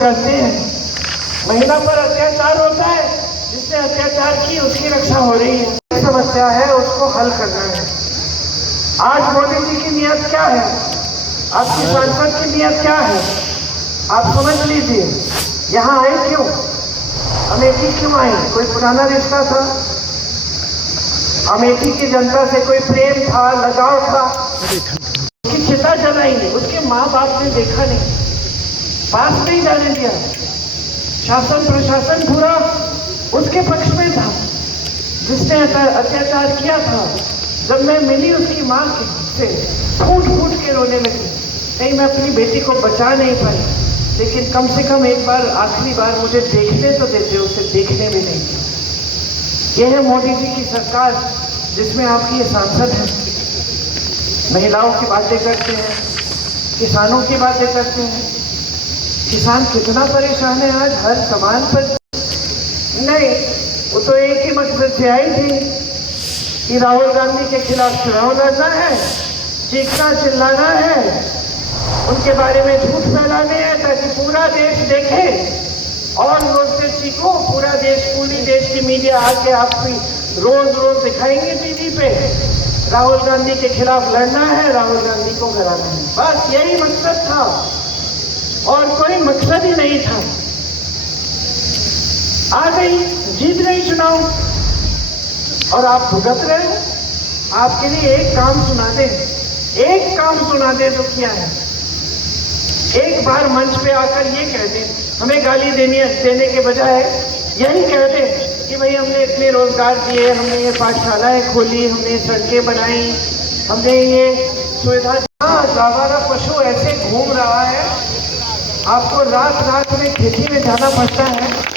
करते हैं। महिला पर अत्याचार होता है, जिसने अत्याचार की उसकी रक्षा हो रही है। समस्या है उसको हल करना है। आज मोदी जी की नियत क्या है, आपकी सांसद की नियत क्या है, आप समझ लीजिए। यहाँ आए क्यों, अमेठी क्यों आए? कोई पुराना रिश्ता था, अमेठी की जनता से कोई प्रेम था, लगाव था। उसकी चिता जलाई नहीं, उसके माँ बाप ने देखा नहीं, पास नहीं जाने दिया। शासन प्रशासन पूरा उसके पक्ष में था, जिसने अत्याचार किया था। जब मैं मिली उसकी माँ से, फूट फूट के रोने लगी। कहीं मैं अपनी बेटी को बचा नहीं पाई, लेकिन कम से कम एक बार, आखिरी बार मुझे देखने तो देते, उसे देखने भी नहीं दिया। यह है मोदी जी की सरकार, जिसमें आपकी ये सांसद है। महिलाओं की बातें करते हैं, किसानों की बातें करते हैं। किसान कितना परेशान है आज हर सामान पर। नहीं, वो तो एक ही मकसद से आई थी कि राहुल गांधी के खिलाफ चुनाव लड़ना है, चीखना चिल्लाना है, उनके बारे में झूठ फैलाने हैं, ताकि पूरा देश देखे और रोज से चीखो। पूरा देश, पूरी देश की मीडिया आके आपकी रोज रोज दिखाएंगे टीवी पे। राहुल गांधी के खिलाफ लड़ना है, राहुल गांधी को गिराना है, बस यही मकसद था और कोई मकसद ही नहीं था। आ गई, जीत गई चुनाव और आप भुगत रहे हो। आपके लिए एक काम सुना दे, एक काम सुना दे तो क्या है, एक बार मंच पे आकर ये कह दे, हमें गाली देने के बजाय यही कह दे कि भाई हमने इतने रोजगार दिए, हमने ये पाठशालाएं खोली, हमने सड़कें बनाई, हमने ये सुविधा। आवारा पशु ऐसे घूम रहा है, आपको रात रात में खेती में जाना पड़ता है।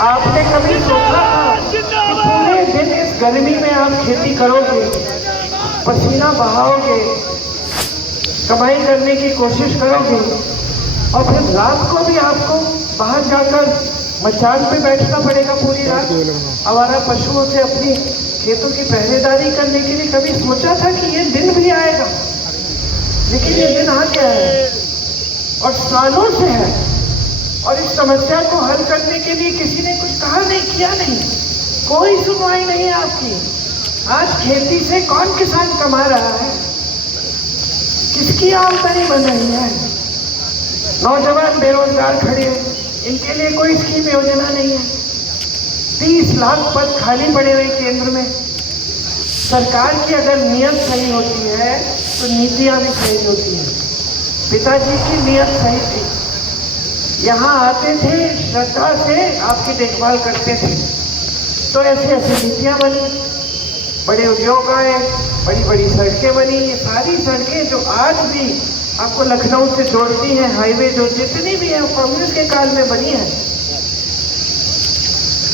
आपने कभी सोचा था कि पूरे दिन इस गर्मी में आप खेती करोगे, पसीना बहाओगे, कमाई करने की कोशिश करोगे और फिर रात को भी आपको बाहर जाकर मचान पे बैठना पड़ेगा पूरी रात, आवारा पशुओं से अपनी खेतों की पहरेदारी करने के लिए? कभी सोचा था कि ये दिन भी आएगा? लेकिन ये दिन आ गया है और सालों से है, और इस समस्या को हल करने के लिए किसी ने कुछ कहा नहीं, किया नहीं, कोई सुनवाई नहीं है आपकी। आज खेती से कौन किसान कमा रहा है, किसकी आमदनी बन रही है? नौजवान बेरोजगार खड़े हैं, इनके लिए कोई स्कीम योजना नहीं है। 30 लाख पद खाली पड़े हुए केंद्र में। सरकार की अगर नियत सही होती है तो नीतियां भी सही होती हैं। पिताजी की नियत सही थी, यहाँ आते थे, श्रद्धा से आपकी देखभाल करते थे, तो ऐसी ऐसी नीतियां बनी, बड़े उद्योग आए, बड़ी बड़ी सड़कें बनी। ये सारी सड़कें जो आज भी आपको लखनऊ से जोड़ती हैं, हाईवे जो जितनी भी है कांग्रेस के काल में बनी है।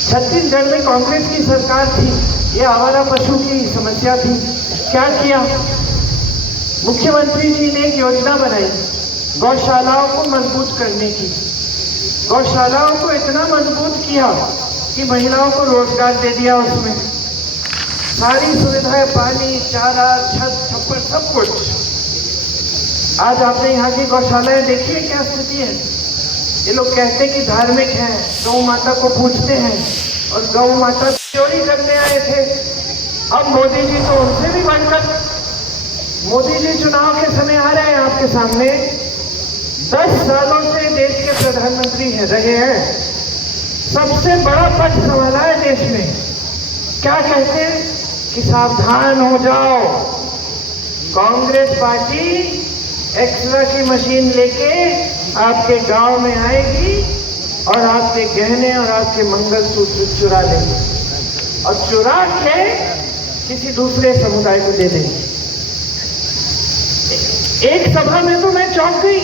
छत्तीसगढ़ में कांग्रेस की सरकार थी, ये आवारा पशु की समस्या थी। क्या किया? मुख्यमंत्री जी ने एक योजना बनाई गौशालाओं को मजबूत करने की। गौशालाओं को इतना मजबूत किया कि महिलाओं को रोजगार दे दिया, उसमें सारी सुविधाएं, पानी, चारा, छत, छप्पर, सब कुछ। आज आपने यहाँ की गौशालाएं देखिए क्या स्थिति है। ये लोग कहते कि धार्मिक हैं, गौ माता को पूजते हैं और गौ माता चोरी करने आए थे। अब मोदी जी तो उनसे भी बढ़कर, मोदी जी चुनाव के समय आ रहे हैं आपके सामने। 10 सालों से देश के प्रधानमंत्री रहे हैं, सबसे बड़ा पद संभाला है देश में। क्या कहते हैं कि सावधान हो जाओ, कांग्रेस पार्टी एक्सरा की मशीन लेके आपके गांव में आएगी और आपके गहने और आपके मंगलसूत्र चुरा लेंगे और चुरा के किसी दूसरे समुदाय को दे देंगे। एक सभा में तो मैं चौंक गई,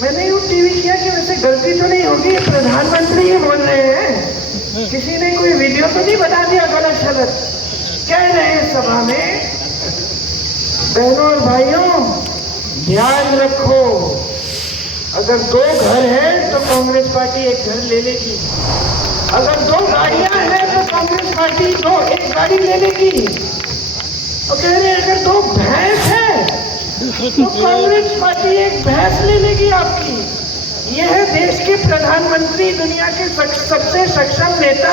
मैंने यूं टीवी किया कि वैसे गलती तो नहीं होगी, प्रधानमंत्री ही बोल रहे हैं, किसी ने कोई वीडियो तो नहीं बना दिया गलत सलत। कह रहे हैं सभा में, बहनों और भाइयों ध्यान रखो, अगर 2 घर हैं तो कांग्रेस पार्टी 1 घर ले लेगी, अगर 2 गाड़ियां हैं तो कांग्रेस पार्टी 1 गाड़ी ले लेगी। और कह रहे हैं अगर 2 भैंस हैं तो कांग्रेस पार्टी एक भैंस ले लेगी आपकी। यह है देश के प्रधानमंत्री, दुनिया के सबसे सक्षम नेता।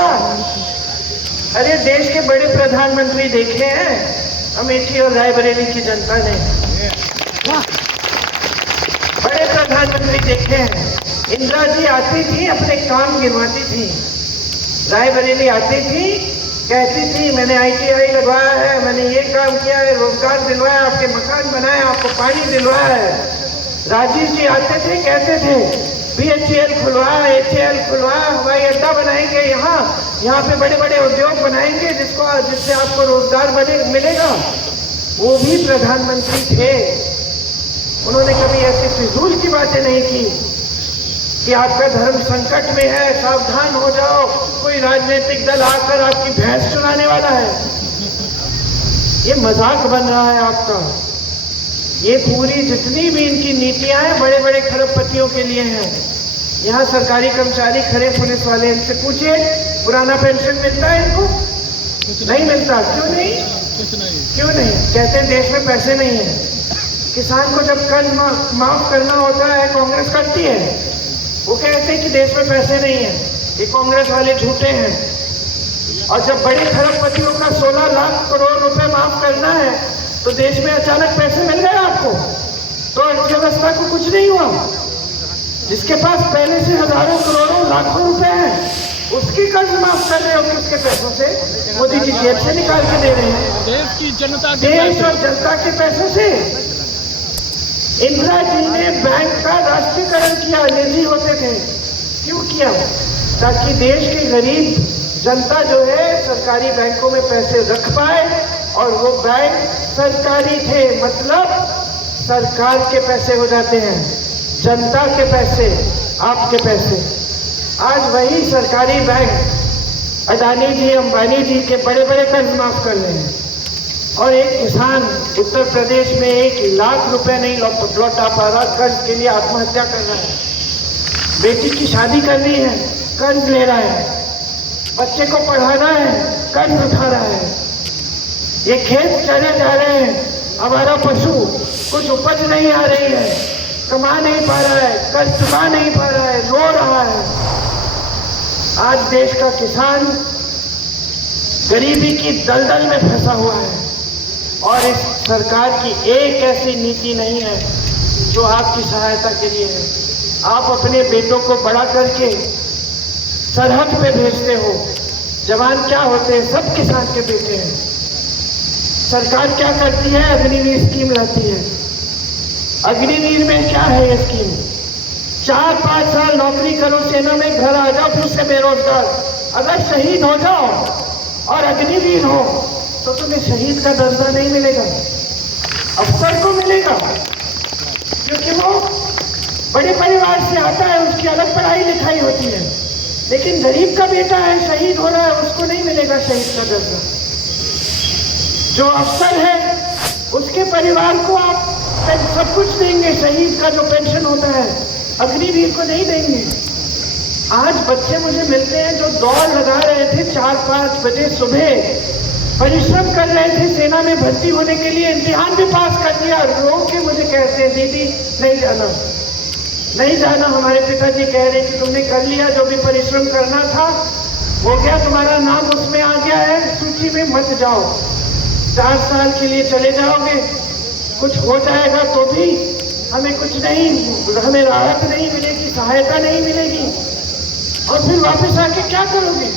अरे देश के बड़े प्रधानमंत्री देखे हैं अमेठी और रायबरेली की जनता ने, बड़े प्रधानमंत्री देखे हैं। इंदिरा जी आती थी, अपने काम गिनवाती थी। रायबरेली आती थी, कहती थी मैंने ITI लगवाया है, मैंने ये काम किया है, रोजगार दिलवाया, आपके मकान बनाया, आपको पानी दिलवाया है। राजीव जी आते थे, कहते थे BHEL खुलवाया, HAL खुलवाया, हवाई अड्डा बनाएंगे, यहाँ पे बड़े बड़े उद्योग बनाएंगे जिससे आपको रोजगार मिलेगा। वो भी प्रधानमंत्री थे। उन्होंने कभी ऐसी फिजूल की बातें नहीं की कि आपका धर्म संकट में है, सावधान हो जाओ, कोई राजनीतिक दल आकर आपकी भैंस चुराने वाला है। ये मजाक बन रहा है आपका। ये पूरी जितनी भी इनकी नीतियां हैं बड़े बड़े खरबपतियों के लिए हैं। यहाँ सरकारी कर्मचारी खड़े, पुलिस वाले, इनसे पूछिए पुराना पेंशन मिलता है इनको? नहीं मिलता। क्यों नहीं? क्यों नहीं? कहते हैं देश में पैसे नहीं है। किसान को जब कर्ज माफ करना होता है कांग्रेस करती है, वो कहते हैं कि देश में पैसे नहीं है। ये कांग्रेस वाले झूठे हैं। और जब बड़े खरबपतियों का 16 लाख करोड़ रुपए माफ करना है तो देश में अचानक पैसे मिल गए आपको, तो अर्थव्यवस्था को कुछ नहीं हुआ। जिसके पास पहले से हजारों करोड़ों लाखों रुपए हैं, उसकी कर्ज माफ कर रहे हो किसके पैसों से? मोदी जी जेब से निकाल के दे रहे हैं, देश की जनता के देश और जनता के पैसों से। इंदिरा जी ने बैंक का राष्ट्रीयकरण किया, निजी होते थे। क्यों किया? ताकि देश के गरीब जनता जो है सरकारी बैंकों में पैसे रख पाए, और वो बैंक सरकारी थे, मतलब सरकार के पैसे हो जाते हैं, जनता के पैसे, आपके पैसे। आज वही सरकारी बैंक अडानी जी, अंबानी जी के बड़े बड़े कर्ज माफ कर रहे हैं। और एक किसान उत्तर प्रदेश में 1 लाख रुपए नहीं लौटा पा रहा, कर्ज के लिए आत्महत्या कर रहा है। बेटी की शादी करनी है, कर्ज ले रहा है। बच्चे को पढ़ाना है, कर्ज उठा रहा है। ये खेत चले जा रहे हैं, हमारा पशु कुछ उपज नहीं आ रही है, कमा नहीं पा रहा है, कर्ज चुका नहीं पा रहा है, रो रहा है। आज देश का किसान गरीबी की दलदल में फंसा हुआ है, और इस सरकार की एक ऐसी नीति नहीं है जो आपकी सहायता के लिए है। आप अपने बेटों को बड़ा करके सरहद पे भेजते हो। जवान क्या होते हैं? सब किसान के बेटे हैं। सरकार क्या करती है? अग्निवीर स्कीम लाती है। अग्निवीर में क्या है ये स्कीम? 4-5 साल नौकरी करो सेना में, घर आ जाओ फिर से बेरोजगार। अगर शहीद हो जाओ और अग्निवीर हो तो तुम्हें शहीद का दर्जा नहीं मिलेगा, अफसर को मिलेगा, क्योंकि वो बड़े परिवार से आता है, उसकी अलग पढ़ाई लिखाई होती है। लेकिन गरीब का बेटा है, शहीद हो रहा है, उसको नहीं मिलेगा शहीद का दर्जा। जो अफसर है उसके परिवार को आप सब कुछ देंगे, शहीद का जो पेंशन होता है, अग्निवीर को नहीं देंगे। आज बच्चे मुझे मिलते हैं जो दौड़ लगा रहे थे 4-5 बजे सुबह, परिश्रम कर रहे थे सेना में भर्ती होने के लिए, इम्तिहान भी पास कर दिया, रो के मुझे कहते हैं दीदी नहीं जाना, नहीं जाना। हमारे पिताजी कह रहे कि तुमने कर लिया, जो भी परिश्रम करना था हो गया, तुम्हारा नाम उसमें आ गया है सूची में, मत जाओ। 4 साल के लिए चले जाओगे, कुछ हो जाएगा तो भी हमें कुछ नहीं, हमें राहत नहीं मिलेगी, सहायता नहीं मिलेगी, और फिर वापस आके क्या करोगे?